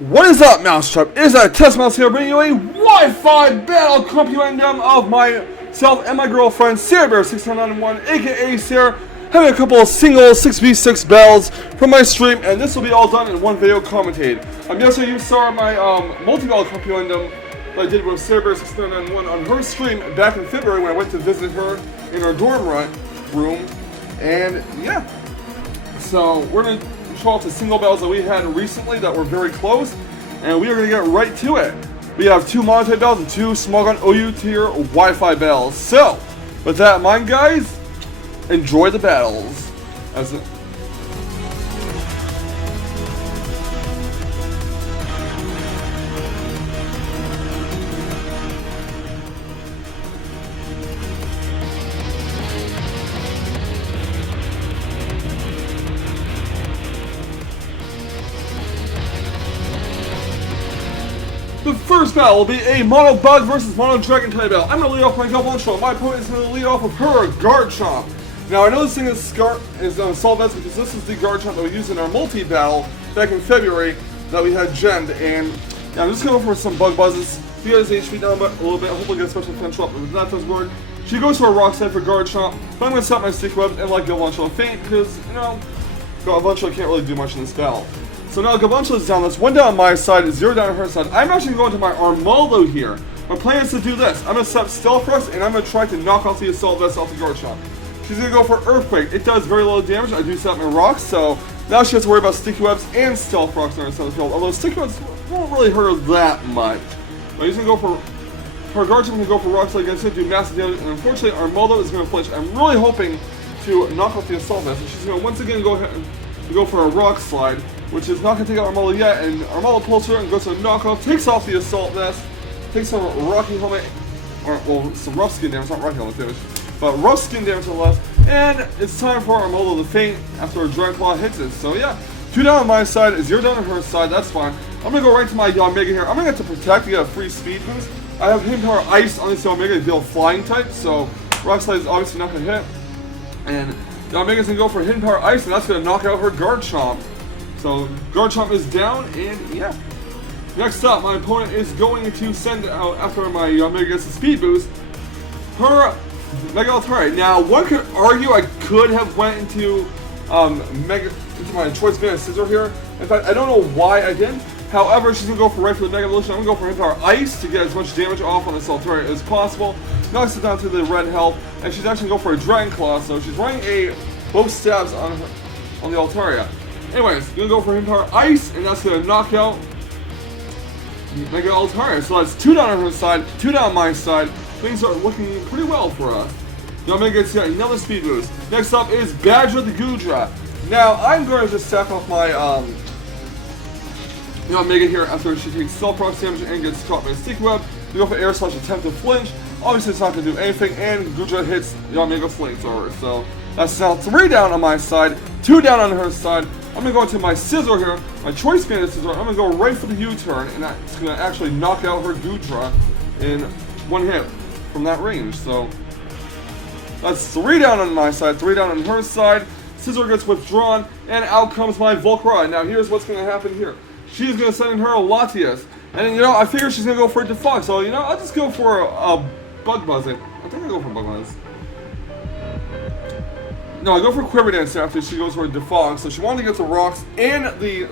What is up, Mousetrap? It is that Teslamouse here, bringing you a Wi-Fi battle compendium of myself and my girlfriend, Sarbear6991, aka Sarah, having a couple of single 6v6 battles from my stream, and this will be all done in one video commentated. Yesterday you saw my multi-battle compendium that I did with Sarbear6991 on her stream back in February when I went to visit her in her dorm room, and yeah. So we're going to show off the single battles that we had recently that were very close, and we are going to get right to it. We have 2 Mousetrap battles and 2 Smogon OU tier Wi-Fi battles. So, with that in mind, guys, enjoy the battles. The first battle will be a Mono Bug versus Mono Dragon type battle. I'm going to lead off my double intro. My opponent is going to lead off with her Guard Chomp. Now I know this thing is Assault Vest because this is the Guard Chomp that we used in our multi-battle back in February that we had gemmed, and yeah, I'm just going to go for some Bug Buzzes. He got his HP down a little bit, hopefully get a special potential up, but if that does work. She goes for a Rock Slide for Guard Chomp, but I'm going to set my Stick Web and let Galvantula faint because, you know, Galvantula can't really do much in this battle. So now Galvantula is down. That's 1 down on my side, 0 down on her side. I'm actually going to my Armaldo here. My plan is to do this. I'm going to set Stealth Rust, and I'm going to try to knock off the Assault Vest off the Guard Chomp. She's going to go for Earthquake. It does very little damage. I do set up my rocks, so now she has to worry about Sticky Webs and Stealth Rocks on her side of the field. Although Sticky Webs won't really hurt her that much. But he's going to go for... Her Guard Chomp can go for Rock Slide against it, do massive damage, and unfortunately Armaldo is going to flinch. I'm really hoping to knock off the Assault Vest, and she's going to once again go ahead and go for a Rock Slide, which is not going to take out Armaldo yet, and Armaldo pulls her and goes to a knockoff, takes off the Assault Vest, takes some Rocky Helmet, or, well, some Rough Skin damage, not Rocky Helmet damage, but Rough Skin damage to the left, and it's time for Armaldo to faint after a Dragon Claw hits it. So yeah, 2 down on my side, 0 down on her side, that's fine. I'm going to go right to my Omega here. I'm going to get to Protect to get a free speed boost. I have Hidden Power Ice on this Omega to deal Flying type, so Rock Slide is obviously not going to hit. And the Omega's going to go for Hidden Power Ice, and that's going to knock out her Guard Chomp. So, Guard Chomp is down, and yeah. Next up, my opponent is going to send out, after my Omega gets a speed boost, her Mega Altaria. Now, one could argue I could have went into my Choice Band Scissor here. In fact, I don't know why I didn't. However, she's going to go for right for the Mega Evolution. I'm going to go for Hidden Power Ice to get as much damage off on this Altaria as possible. Knocks it down to the red health, and she's actually going to go for a Dragon Claw, so she's running both stabs on the Altaria. Anyways, gonna go for Hidden Power Ice, and that's gonna knock out Mega Altaria. So that's 2 down on her side, 2 down on my side. Things are looking pretty well for us. Now Mega gets another speed boost. Next up is Badger the Goodra. Now I'm going to just sack off my Mega here after she takes Stealth Rocks damage and gets caught by a Stick Web. We go for Air Slash, attempt to flinch. Obviously it's not going to do anything, and Goodra hits Mega Flamethrower. So that's now 3 down on my side, 2 down on her side. I'm going to go into my Scissor here, my Choice Banded Scissor. I'm going to go right for the U-turn, and that's going to actually knock out her Goodra in 1 hit from that range. So that's 3 down on my side, 3 down on her side. Scissor gets withdrawn, and out comes my Volcarona. Now here's what's going to happen here. She's going to send in her Latias. And, I figure she's going to go for a Defog, so, I'll just go for a Bug Buzzing. I think I'll go for Bug Buzz. No, I go for Quiver Dance after she goes for a Defog, so she wanted to get the rocks and the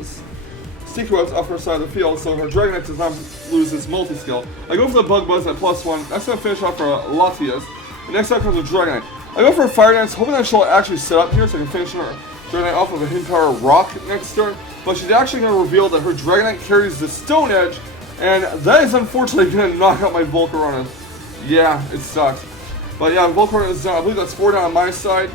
Sticky Webs off her side of the field, so her Dragonite does not lose its multi-skill. I go for the Bug Buzz at +1, that's going to finish off for Latias. The next up comes a Dragonite. I go for a Fire Dance, hoping that she'll actually set up here so I can finish her Dragonite off with a Hidden Power Rock next turn, but she's actually going to reveal that her Dragonite carries the Stone Edge, and that is unfortunately going to knock out my Volcarona. Yeah, it sucks. But yeah, Volcarona is down. I believe that's 4 down on my side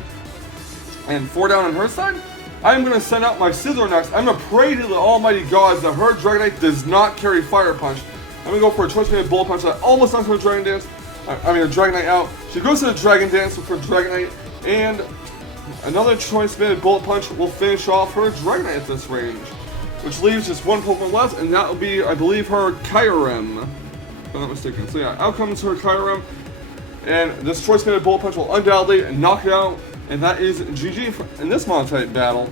and 4 down on her side. I'm going to send out my Scissor next. I'm going to pray to the almighty gods that her Dragonite does not carry Fire Punch. I'm going to go for a Choice Banded Bullet Punch that almost knocks her Dragon Dance. A Dragonite out. She goes to the Dragon Dance with her Dragonite, and another Choice Banded Bullet Punch will finish off her Dragonite at this range. Which leaves just 1 Pokemon left, and that will be, I believe, her Kyurem. If I'm not mistaken. So yeah, out comes her Kyurem, and this Choice Banded Bullet Punch will undoubtedly knock it out, and that is GG in this Mono-type battle.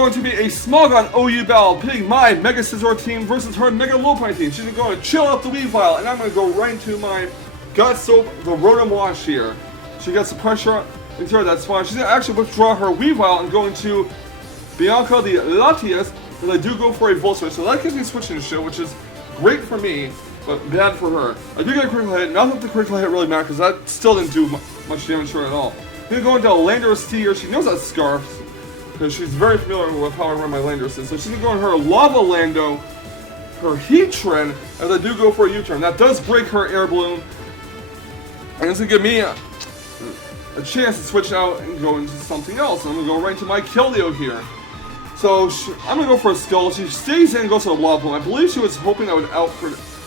going to be a Smogon OU battle, pitting my Mega Scizor team versus her Mega Lopine team. She's going to chill out the Weavile, and I'm going to go right into my Gut Soap, the Rotom Wash here. She gets the pressure into her, that's fine. She's going to actually withdraw her Weavile and go into Bianca the Latias, and I do go for a Volt Switch. So that gives me switching to shit, which is great for me, but bad for her. I do get a critical hit, not that the critical hit really matters, because that still didn't do much damage to her at all. I'm going to go into Landorus T here. She knows that Scarf, because she's very familiar with how I run my Landorus. So she's going to go in her Lava Lando, her Heatran, as I do go for a U-turn. That does break her Air Balloon, and it's going to give me a chance to switch out and go into something else. I'm going to go right into my Keldeo here. So I'm going to go for a Skull. She stays in and goes for a Lava Plume. I believe she was hoping I would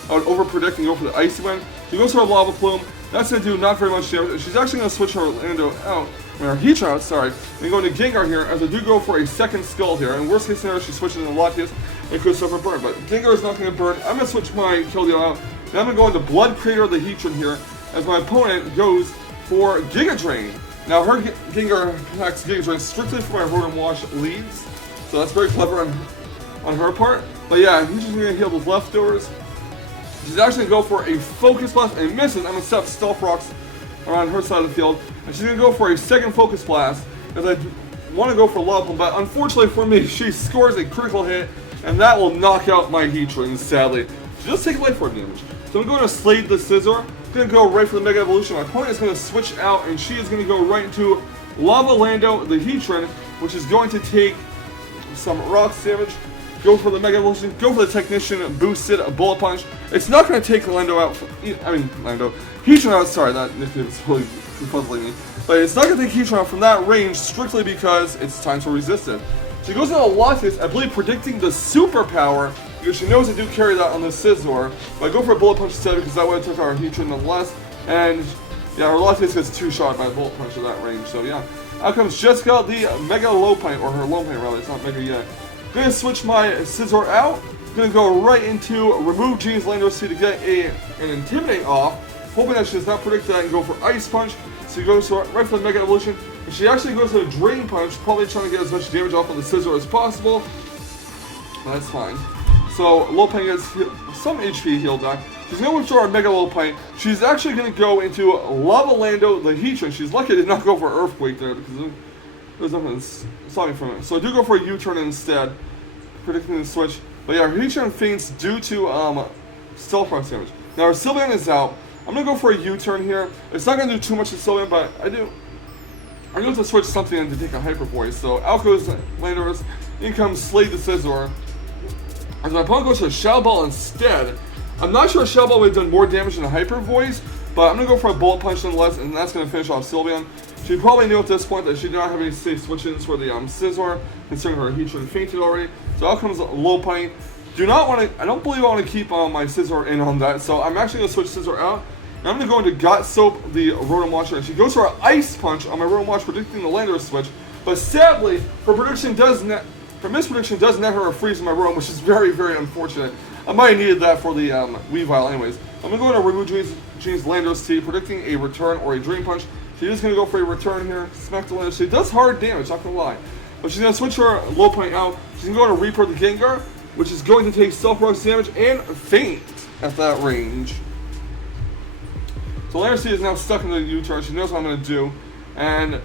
over-predict and go for the Icy Wind. She goes for a Lava Plume. That's going to do not very much damage. She's actually going to switch her Lando out, or Heatran out, sorry, and go into Gengar here, as I do go for a second Skull here. In worst case scenario, she switches into Latias and could suffer burn, but Gengar is not going to burn. I'm going to switch my Keldeo out, and I'm going to go into Blood Crater of the Heatran here, as my opponent goes for Giga Drain. Now her Gengar attacks Giga Drain strictly for my Rotom Wash leads, so that's very clever on her part. But yeah, he's just going to heal those leftovers. She's actually going to go for a Focus Blast and misses. I'm going to set up Stealth Rocks around her side of the field. And she's going to go for a second Focus Blast, as I want to go for Lava Plume, but unfortunately for me, she scores a critical hit, and that will knock out my Heatran, sadly. She does take life orb damage. So I'm going to Slade the Scizor. I'm going to go right for the Mega Evolution. My opponent is going to switch out, and she is going to go right into Lava Lando, the Heatran, which is going to take some Rocks damage. Go for the Mega Evolution, go for the Technician, boosted Bullet Punch. It's not going to take Lando out, Heatran out, sorry, that is really puzzling me. But it's not going to take Heatran out from that range strictly because it's time to resist it. She goes into Latias, I believe predicting the superpower, because she knows I do carry that on the Scizor. But I go for a Bullet Punch instead, because that would have took our Heatran nonetheless. And yeah, our Latias gets 2-shot by Bullet Punch at that range, so yeah. Out comes Jessica, the Mega Lopine, or her Lopine rather, it's not Mega yet. Going to switch my Scizor out. Going to go right into remove Gene's Landorus T to get an Intimidate off. Hoping that she does not predict that and go for Ice Punch. So she goes right for the Mega Evolution. And she actually goes for the Drain Punch, probably trying to get as much damage off on the Scizor as possible. That's fine. So Lopine gets some HP healed back. She's going to withdraw her Mega Lopine. She's actually going to go into Lava Lando, the Heatran. She's lucky I did not go for Earthquake there, because there's nothing stopping from it. So I do go for a U-turn instead, predicting the switch. But yeah, her Heatran faints due to Stealth Rocks damage. Now her Sylveon is out. I'm going to go for a U-turn here. It's not going to do too much to Sylveon, but I'm going to switch something in to take a Hyper Voice. So out goes Landorus, in comes Slade the Scizor. As my opponent goes for a Shadow Ball instead. I'm not sure a Shadow Ball would have done more damage than a Hyper Voice, but I'm going to go for a Bullet Punch nonetheless, and that's going to finish off Sylveon. She probably knew at this point that she did not have any safe switch-ins for the Scizor, considering her Heatran fainted already. So out comes Lopine. I don't believe I want to keep my Scizor in on that, so I'm actually going to switch Scizor out. And I'm going to go into Gut Soap, the Rotom Watcher, and she goes for an Ice Punch on my Rotom Watch, predicting the Landorus switch. But sadly, her misprediction does net her a freeze in my Rotom, which is very, very unfortunate. I might have needed that for the Weavile anyways. I'm going to go into remove Gene's Landorus T, predicting a return or a Drain Punch. She's just going to go for a return here, smack the Landorus T. It does hard damage, not going to lie. But she's going to switch her Lopine out. She's going to go to Reaper the Gengar, which is going to take Stealth Rocks damage and faint at that range. So Landorus T is now stuck in the U-turn. She knows what I'm going to do. And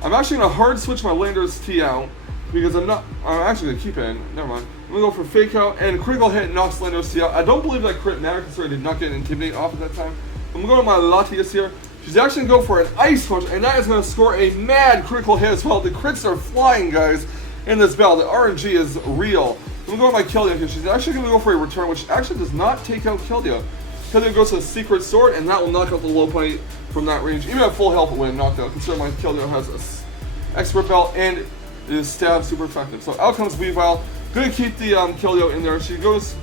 I'm actually going to hard switch my Landorus T out, because I'm actually going to keep it in. Never mind. I'm going to go for Fake Out, and critical hit knocks Landorus T out. I don't believe that crit mattered, considering I did not get an Intimidate off at that time. I'm going to go to my Latias here. She's actually going to go for an Ice Punch, and that is going to score a mad critical hit as well. The crits are flying, guys, in this battle. The RNG is real. I'm going to go with my Keldeo here. She's actually going to go for a return, which actually does not take out Keldeo. Keldeo goes to the Secret Sword, and that will knock out the Lopine from that range. Even at full health, it would have knocked out, considering my Keldeo has an Expert Belt, and it is stab super effective. So out comes Weavile. Going to keep the Keldeo in there. She goes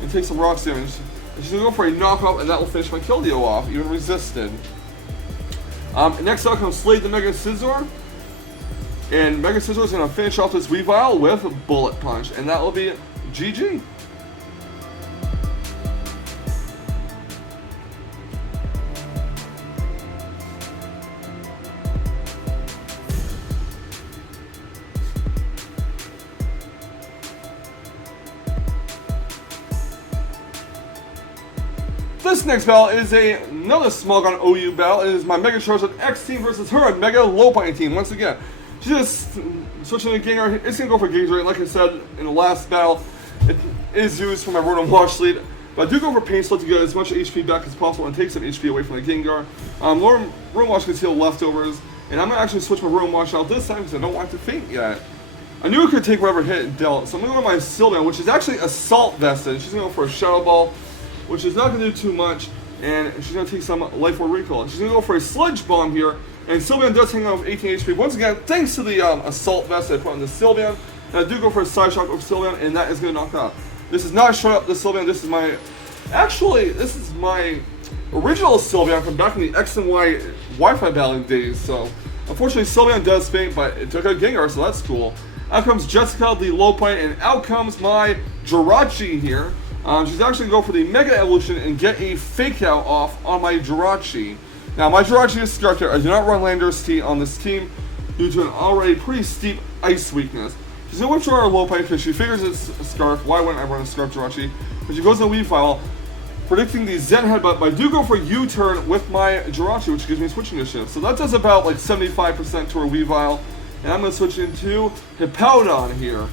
and takes some Rocks damage. And she's going to go for a knockout, and that will finish my Keldeo off, even resisted. Next up comes Slade the Mega Scizor. And Mega Scizor is going to finish off this Weavile with Bullet Punch. And that will be GG. This next battle is another Smogon OU battle. It is my Mega Charizard X team versus her Mega Lopunny team. Once again, she's just switching to Gengar. It's going to go for Gengar. Like I said in the last battle, it is used for my Rotom Wash lead. But I do go for Pain Split to get as much HP back as possible and take some HP away from the Gengar. Rotom Wash can heal leftovers. And I'm going to actually switch my Rotom Wash out this time because I don't want to faint yet. I knew it could take whatever hit it dealt. So I'm going to go with my Sylveon, which is actually Assault Vested. She's going to go for a Shadow Ball, which is not going to do too much. And she's going to take some Life Orb Recall. She's going to go for a Sludge Bomb here. And Sylveon does hang out with 18 HP. Once again, thanks to the Assault Vest I put on the Sylveon. And I do go for a Side Shock with Sylveon, and that is going to knock out. This is not shut up the Sylveon. This is my... Actually, this is my original Sylveon from back in the X and Y Wi-Fi battling days. So, unfortunately, Sylveon does faint, but it took out Gengar, so that's cool. Out comes Jessica, the Lopunny, and out comes my Jirachi here. She's actually going to go for the Mega Evolution and get a Fake Out off on my Jirachi. Now, my Jirachi is Scarf here. I do not run Landorus T on this team due to an already pretty steep Ice weakness. She's going to withdraw her Lopunny because she figures it's a Scarf. Why wouldn't I run a Scarf Jirachi? But she goes in the Weavile, predicting the Zen Headbutt, but I do go for U-turn with my Jirachi, which gives me switching initiative. So that does about like 75% to her Weavile. And I'm going to switch into Hippowdon here.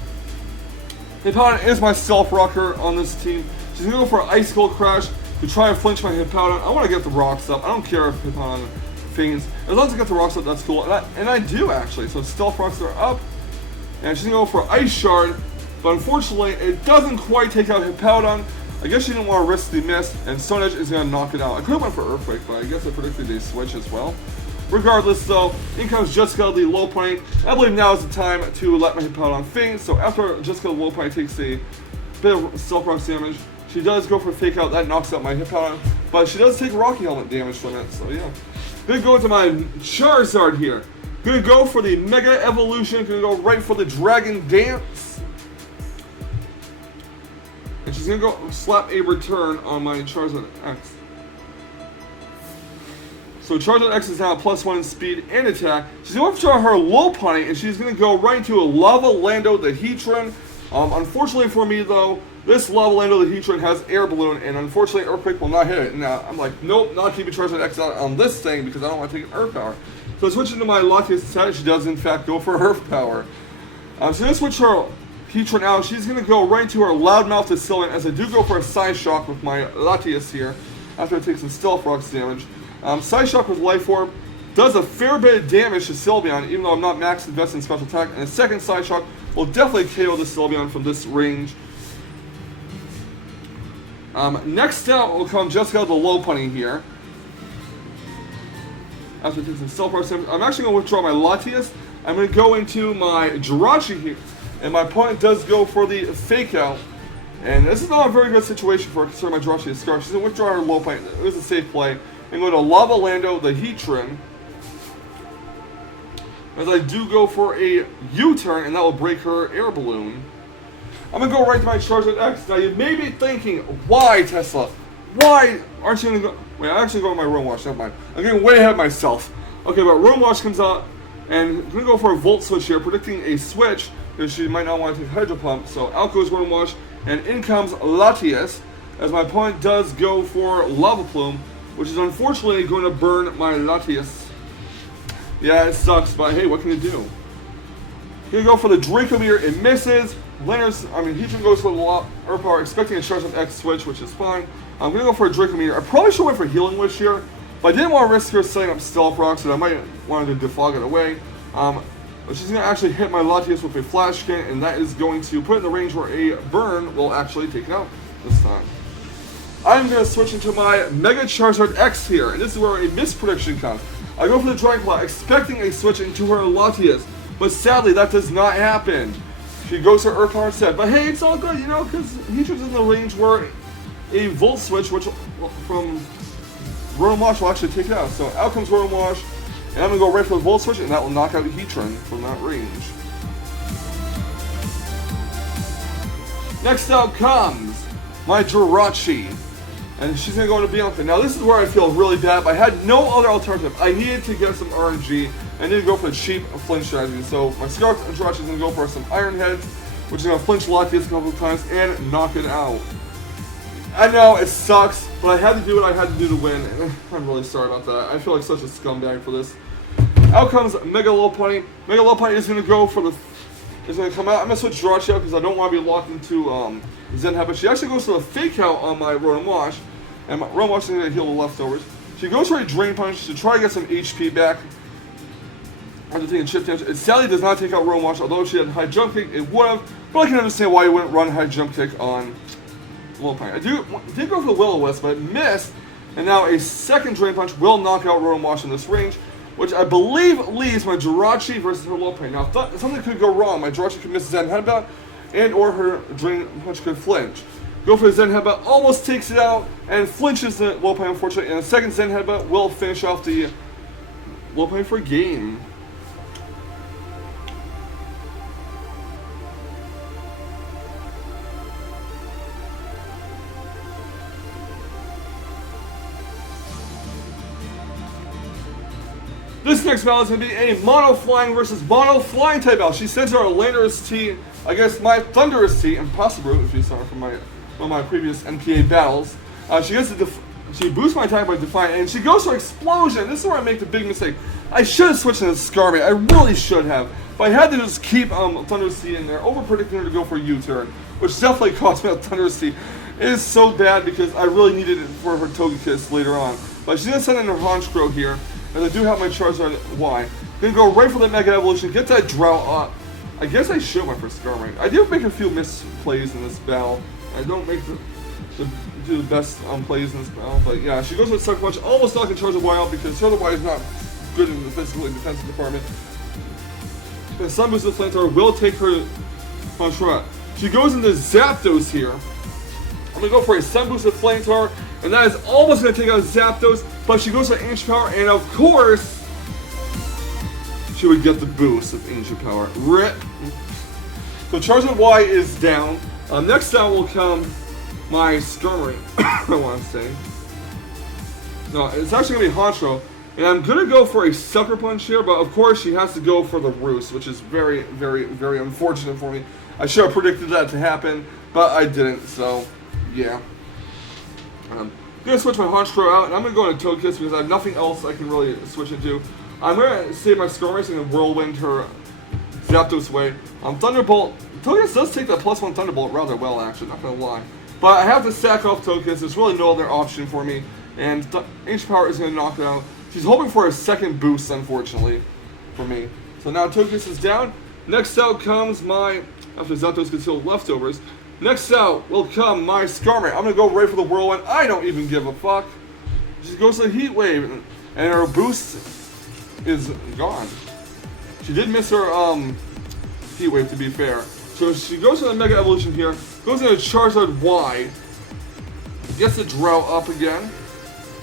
Hippowdon is my Stealth Rocker on this team. She's going to go for an Ice Cold Crash to try and flinch my Hippowdon. I want to get the rocks up. I don't care if Hippowdon faints. As long as I get the rocks up, that's cool. And I do, actually. So Stealth Rocks are up. And she's going to go for Ice Shard. But unfortunately, it doesn't quite take out Hippowdon. I guess she didn't want to risk the miss. And Stone Edge is going to knock it out. I could have went for Earthquake, but I guess I predicted they switch as well. Regardless, though, in comes Jessica, the Lopunny. I believe now is the time to let my Hippowdon faint. So after Jessica, the Lopunny takes a bit of Stealth Rocks damage, she does go for Fake Out. That knocks out my Hippowdon. But she does take Rocky Helmet damage from it. So yeah. Gonna go into my Charizard here. Gonna go for the Mega Evolution. Gonna go right for the Dragon Dance. And she's gonna go slap a return on my Charizard X. So Charizard X is now +1 in speed and attack. She's going to try her Lopunny, and she's going to go right into a Lava Lando the Heatran. Unfortunately for me, though, this Lava Lando the Heatran has Air Balloon, and unfortunately Earthquake will not hit it. Now, I'm like, nope, not keeping Charizard X out on this thing because I don't want to take an Earth Power. So switching to my Latias attack, she does in fact go for Earth Power. So going to switch her Heatran out. She's going to go right into her Loudmouth to Sylveon, as I do go for a Side Shock with my Latias here after I take some Stealth Rocks damage. Side Shock with Life Orb does a fair bit of damage to Sylveon, even though I'm not max invested in Special Attack. And a second Side Shock will definitely KO the Sylveon from this range. Next out will come Jessica, the Lopunny here. After taking some Stealth Rocks damage, I'm actually going to withdraw my Latias. I'm going to go into my Jirachi here. And my opponent does go for the Fake Out. And this is not a very good situation for her, considering my Jirachi is Scarf. She's going to withdraw her Lopunny. It was a safe play. And go to Lava Lando the Heatran. As I do go for a U-turn, and that will break her Air Balloon. I'm going to go right to my Charizard X. Now you may be thinking, why Tesla? Why aren't you going to go... Wait, I'm actually going to my Rotom Wash, never mind. I'm getting way ahead of myself. Okay, but Rotom Wash comes out, and I'm going to go for a Volt Switch here, predicting a switch, because she might not want to take Hydro Pump. So out goes Rotom Wash, and in comes Latias, as my opponent does go for Lava Plume, which is unfortunately going to burn my Latias. Yeah, it sucks, but hey, what can you do? Gonna go for the Dracometer, it misses. Heatran goes for the Earth Power, expecting a Charizard X switch, which is fine. I'm gonna go for a Dracometer. I probably should have went for Healing Wish here, but I didn't want to risk her setting up Stealth Rocks, so I might want to defog it away. But she's gonna actually hit my Latias with a Flash Skin, and that is going to put it in the range where a burn will actually take it out this time. I'm going to switch into my Mega Charizard X here, and this is where a misprediction comes. I go for the Dragon Claw, expecting a switch into her Latias, but sadly that does not happen. She goes to Earth Power instead, but hey, it's all good, you know, because Heatran's in the range where a Volt Switch, which from Rotom Wash will actually take it out. So out comes Rotom Wash, and I'm going to go right for the Volt Switch, and that will knock out Heatran from that range. Next out comes my Jirachi. And she's going to go into Bianca. Now this is where I feel really bad, but I had no other alternative. I needed to get some RNG. I needed to go for the cheap flinch strategy. So my Scarf Jirachi is going to go for some Iron Heads, which is going to flinch Latias a couple of times and knock it out. I know, it sucks, but I had to do what I had to do to win, and I'm really sorry about that. I feel like such a scumbag for this. Out comes Mega Lopunny. Mega Lopunny is going to go for the... is going to come out. I'm going to switch Jirachi out because I don't want to be locked into Zen Head, but she actually goes for the Fake Out on my Rotom Wash, and my Rotom Wash is going to heal the leftovers. She goes for a Drain Punch to try to get some HP back after taking chip damage. It sadly does not take out Rotom Wash, although if she had High Jump Kick, it would have, but I can understand why you wouldn't run High Jump Kick on Lopunny. I did go for the Will-O-Wisp, but it missed, and now a second Drain Punch will knock out Rotom Wash in this range, which I believe leaves my Jirachi versus her Lopunny. Now, something could go wrong. My Jirachi could miss Zen Headbutt, and or her Drain Punch could flinch. Go for the Zen Headbutt, almost takes it out, and flinches the Lopunny, unfortunately, and the second Zen Headbutt will finish off the Lopunny for a game. This next battle is going to be a Mono Flying versus Mono Flying type battle. She sends her Landorus T against my Thundurus T, Impossible, if you saw from one of my previous NPA battles. She boosts my attack by Defiant, and she goes for Explosion. This is where I make the big mistake. I should have switched to Sarbear. I really should have. But I had to just keep Thundurus T in there, over-predicting her to go for a U-turn, which definitely cost me a Thundurus T. It is so bad because I really needed it for her Togekiss later on. But she's going to send in her Honchkrow here. And I do have my Charizard Y. Gonna go right for the Mega Evolution, get that Drought up. I guess I should went for Skarmory. I do make a few misplays in this battle. I don't make do the best plays in this battle, but yeah, she goes with Sucker Punch, almost knocking Charizard Y out because Charizard Y is not good in the physical and defensive department. And Sun Boost with Flamethrower will take her Honchkrow. She goes into Zapdos here. I'm gonna go for a Sun Boost with Flamethrower, and that is almost gonna take out Zapdos, but she goes for Ancient Power, and of course, she would get the boost of Ancient Power. RIP. So Charizard Y is down. Next down will come my Skarmory, I want to say. No, it's actually gonna be Honchkrow, and I'm gonna go for a Sucker Punch here, but of course she has to go for the Roost, which is very, very, very unfortunate for me. I should have predicted that to happen, but I didn't, so yeah. I'm gonna switch my Honchkrow out, and I'm gonna go into Togekiss because I have nothing else I can really switch into. I'm gonna save my Skarmory so I can Whirlwind her Zapdos away. Thunderbolt. Togekiss does take that +1 Thunderbolt rather well, actually, not gonna lie. But I have to sack off Togekiss. There's really no other option for me, and Ancient Power is gonna knock it out. She's hoping for a second boost, unfortunately, for me. So now Togekiss is down. Next out comes my, after Zapdos gets healed leftovers, next out will come my Skarmory. I'm going to go right for the Whirlwind. I don't even give a fuck. She goes to the Heat Wave, and her boost is gone. She did miss her Heat Wave, to be fair. So she goes to the Mega Evolution here, goes into Charizard Y, gets the Drought up again,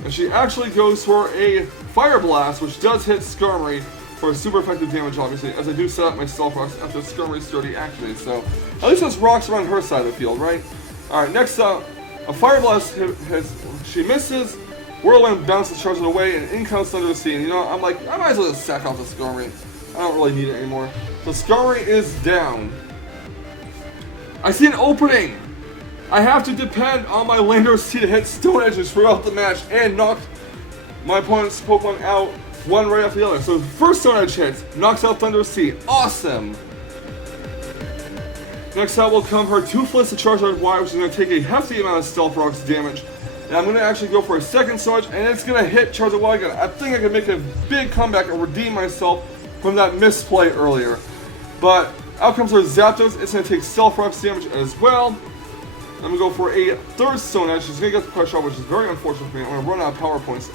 and she actually goes for a Fire Blast, which does hit Skarmory for super effective damage, obviously, as I do set up my Stealth Rocks after Skarmory's already activated, so at least there's rocks around her side of the field, right? Alright, next up, a Fire Blast she misses, Whirlwind bounces Charizard away, and in comes Thundurus T, and you know, I'm like, I might as well just sack off the Skarmory. I don't really need it anymore. So Skarmory is down. I see an opening! I have to depend on my Landorus T to hit Stone Edges throughout the match and knock my opponent's Pokemon out one right after the other. So first Stone Edge hits, knocks out Thundurus T. Awesome! Next out will come her Toothless to Charizard Y, which is going to take a hefty amount of Stealth Rocks damage. And I'm going to actually go for a second Stone Edge, and it's going to hit Charizard Y again. I think I can make a big comeback and redeem myself from that misplay earlier. But out comes her Zapdos. It's going to take Stealth Rocks damage as well. I'm going to go for a third Stone Edge. She's going to get the pressure off, which is very unfortunate for me. I'm going to run out of power points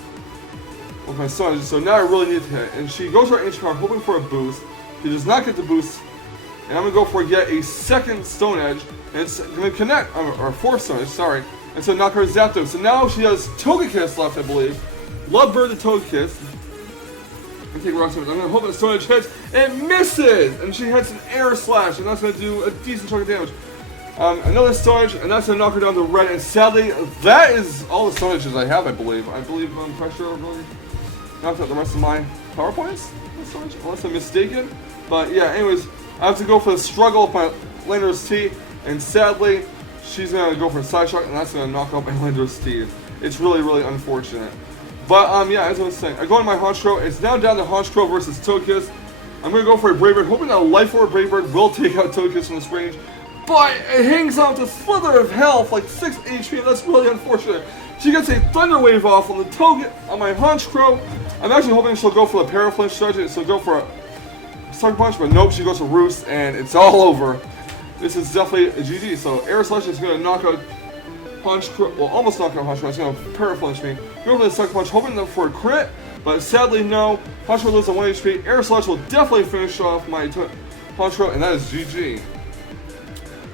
with my Stone Edge, so now I really need to hit. And she goes for her Ancient Power, hoping for a boost. She does not get the boost. And I'm going to go for yet a second Stone Edge. And it's going to connect, or fourth Stone Edge, sorry. And so knock her Zapdos. So now she has Togekiss left, I believe. Lovebird to Togekiss. I'm going to take Rock Stone Edge. I'm going to hope that Stone Edge hits. And misses! And she hits an Air Slash, and that's going to do a decent chunk of damage. Another Stone Edge, and that's going to knock her down to red. And sadly, that is all the Stone Edges I have, I believe. I believe pressure really knocked out the rest of my power points, unless I'm mistaken. But yeah, anyways, I have to go for the struggle with my Landorus T, and sadly, she's gonna go for a side shot, and that's gonna knock out my Lander's teeth. It's really, really unfortunate. But yeah, as I was saying, I go to my Honchkrow. It's now down to Honchkrow versus Togekiss. I'm gonna go for a Brave Bird, hoping that a Life Orb Brave Bird will take out Togekiss from this range. But it hangs on to a slither of health, like 6 HP, and that's really unfortunate. She gets a Thunder Wave off on the Togekiss on my Honchkrow. I'm actually hoping she'll go for the Paraflinch strategy, so go for a Sucker Punch, but nope, she goes for Roost, and it's all over. This is definitely a GG. So Air Slash is gonna knock out Honchkrow, well, almost knock out Honchkrow. It's gonna Paraflinch me. Go for the Sucker Punch, hoping for a crit, but sadly no. Honchkrow loses on 1 HP. Air Slash will definitely finish off my Honchkrow, and that is GG.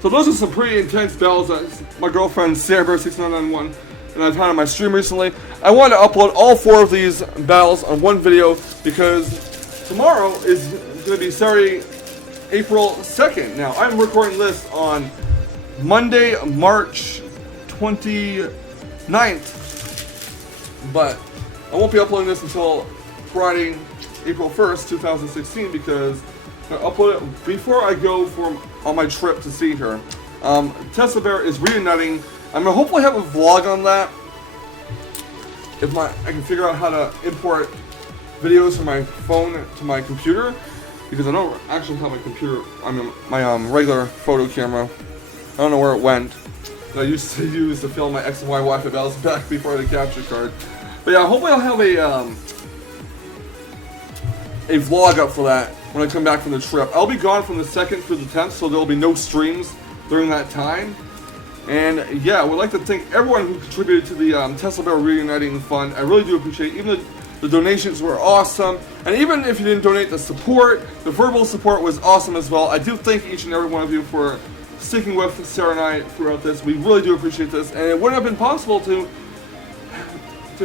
So those are some pretty intense battles that my girlfriend Sarbear6991 and I've had on my stream recently. I wanted to upload all 4 of these battles on one video because tomorrow is going to be Saturday, April 2nd. Now, I'm recording this on Monday, March 29th, but I won't be uploading this until Friday, April 1st, 2016 because I upload it before I go on my trip to see her. Teslabear is reuniting. I'm gonna hopefully have a vlog on that. If I can figure out how to import videos from my phone to my computer, because I don't actually have my computer. I mean, my regular photo camera. I don't know where it went. That I used to use to film my X and Y Wi-Fi battles back before the capture card. But yeah, hopefully I'll have a vlog up for that when I come back from the trip. I'll be gone from the 2nd through the 10th, so there'll be no streams during that time. And yeah, I would like to thank everyone who contributed to the Teslabear Reuniting Fund. I really do appreciate it. Even the donations were awesome. And even if you didn't donate, the support, the verbal support was awesome as well. I do thank each and every one of you for sticking with Sarah and I throughout this. We really do appreciate this. And it wouldn't have been possible to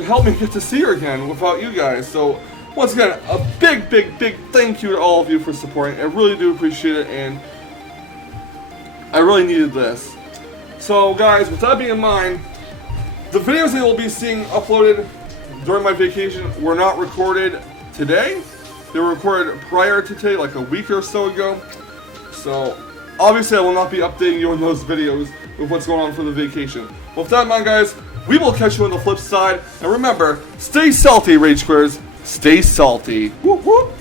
help me get to see her again without you guys. So once again, a big, big, big thank you to all of you for supporting. I really do appreciate it, and I really needed this. So guys, with that being in mind, the videos that you'll be seeing uploaded during my vacation were not recorded today. They were recorded prior to today, like a week or so ago. So obviously I will not be updating you on those videos with what's going on for the vacation. With that in mind, guys, we will catch you on the flip side. And remember, stay salty, Rage Squares. Stay salty. Whoop whoop.